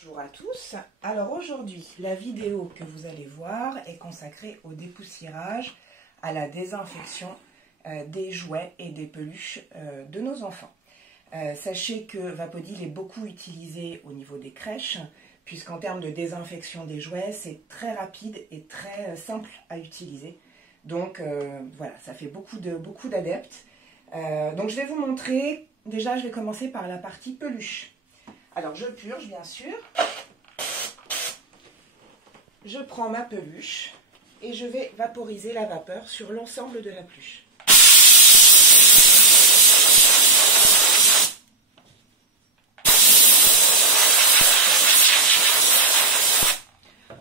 Bonjour à tous. Alors aujourd'hui, la vidéo que vous allez voir est consacrée au dépoussiérage, à la désinfection des jouets et des peluches de nos enfants. Sachez que Vapodil est beaucoup utilisé au niveau des crèches, puisqu'en termes de désinfection des jouets, c'est très rapide et très simple à utiliser. Donc voilà, ça fait beaucoup d'adeptes. Donc je vais vous montrer, déjà je vais commencer par la partie peluche. Alors je purge bien sûr, je prends ma peluche et je vais vaporiser la vapeur sur l'ensemble de la peluche.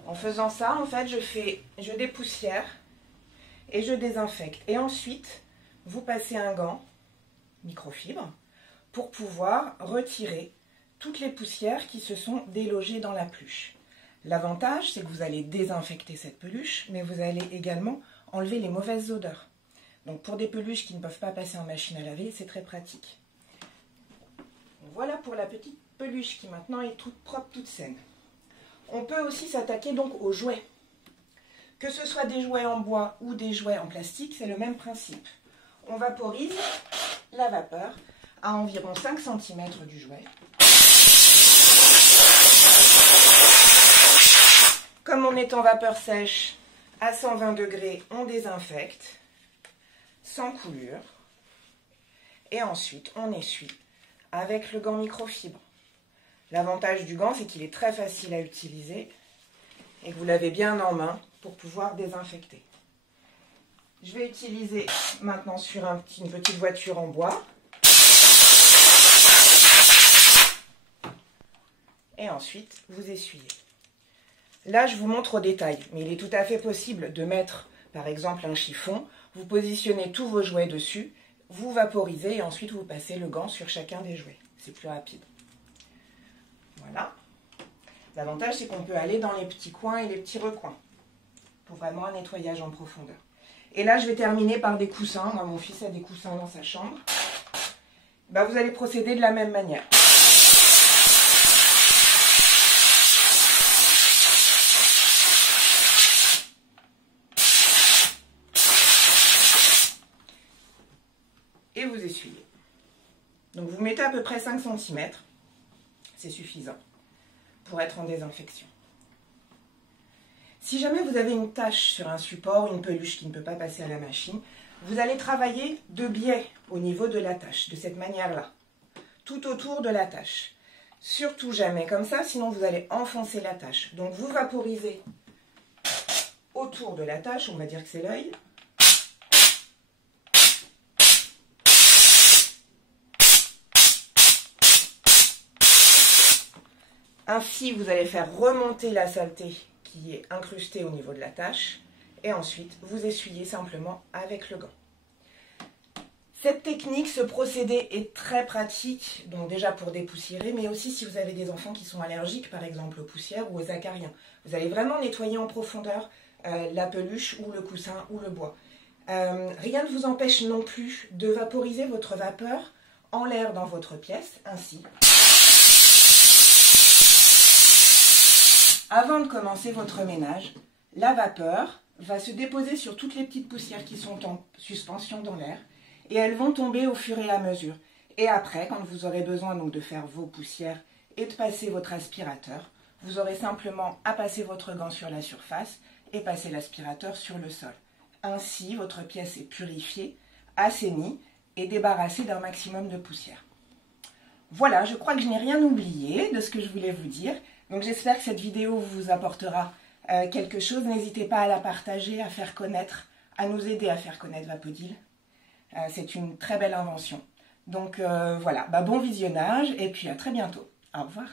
En faisant ça, en fait, je dépoussière et je désinfecte. Et ensuite, vous passez un gant microfibre pour pouvoir retirer toutes les poussières qui se sont délogées dans la peluche. L'avantage, c'est que vous allez désinfecter cette peluche, mais vous allez également enlever les mauvaises odeurs. Donc pour des peluches qui ne peuvent pas passer en machine à laver, c'est très pratique. Voilà pour la petite peluche qui maintenant est toute propre, toute saine. On peut aussi s'attaquer donc aux jouets. Que ce soit des jouets en bois ou des jouets en plastique, c'est le même principe. On vaporise la vapeur à environ 5 cm du jouet. Comme on est en vapeur sèche, à 120 degrés, on désinfecte, sans coulure. Et ensuite, on essuie avec le gant microfibre. L'avantage du gant, c'est qu'il est très facile à utiliser et que vous l'avez bien en main pour pouvoir désinfecter. Je vais utiliser maintenant sur une petite voiture en bois. Et ensuite, vous essuyez. Là, je vous montre au détail, mais il est tout à fait possible de mettre, par exemple, un chiffon. Vous positionnez tous vos jouets dessus, vous vaporisez et ensuite vous passez le gant sur chacun des jouets. C'est plus rapide. Voilà. L'avantage, c'est qu'on peut aller dans les petits coins et les petits recoins pour vraiment un nettoyage en profondeur. Et là, je vais terminer par des coussins. Moi, mon fils a des coussins dans sa chambre. Vous allez procéder de la même manière. Et vous essuyez. Donc vous mettez à peu près 5 cm, c'est suffisant pour être en désinfection. Si jamais vous avez une tache sur un support, une peluche qui ne peut pas passer à la machine, vous allez travailler de biais au niveau de la tache, de cette manière-là, tout autour de la tache. Surtout jamais comme ça, sinon vous allez enfoncer la tache. Donc vous vaporisez autour de la tache, on va dire que c'est l'œil. Ainsi, vous allez faire remonter la saleté qui est incrustée au niveau de la tache. Et ensuite, vous essuyez simplement avec le gant. Cette technique, ce procédé est très pratique, donc déjà pour dépoussiérer, mais aussi si vous avez des enfants qui sont allergiques, par exemple aux poussières ou aux acariens. Vous allez vraiment nettoyer en profondeur la peluche ou le coussin ou le bois. Rien ne vous empêche non plus de vaporiser votre vapeur en l'air dans votre pièce, ainsi. Avant de commencer votre ménage, la vapeur va se déposer sur toutes les petites poussières qui sont en suspension dans l'air et elles vont tomber au fur et à mesure. Et après, quand vous aurez besoin donc de faire vos poussières et de passer votre aspirateur, vous aurez simplement à passer votre gant sur la surface et passer l'aspirateur sur le sol. Ainsi, votre pièce est purifiée, assainie et débarrassée d'un maximum de poussière. Voilà, je crois que je n'ai rien oublié de ce que je voulais vous dire. Donc j'espère que cette vidéo vous apportera quelque chose. N'hésitez pas à la partager, à faire connaître, à nous aider à faire connaître Vapodil. C'est une très belle invention. Donc voilà, bon visionnage et puis à très bientôt. Au revoir.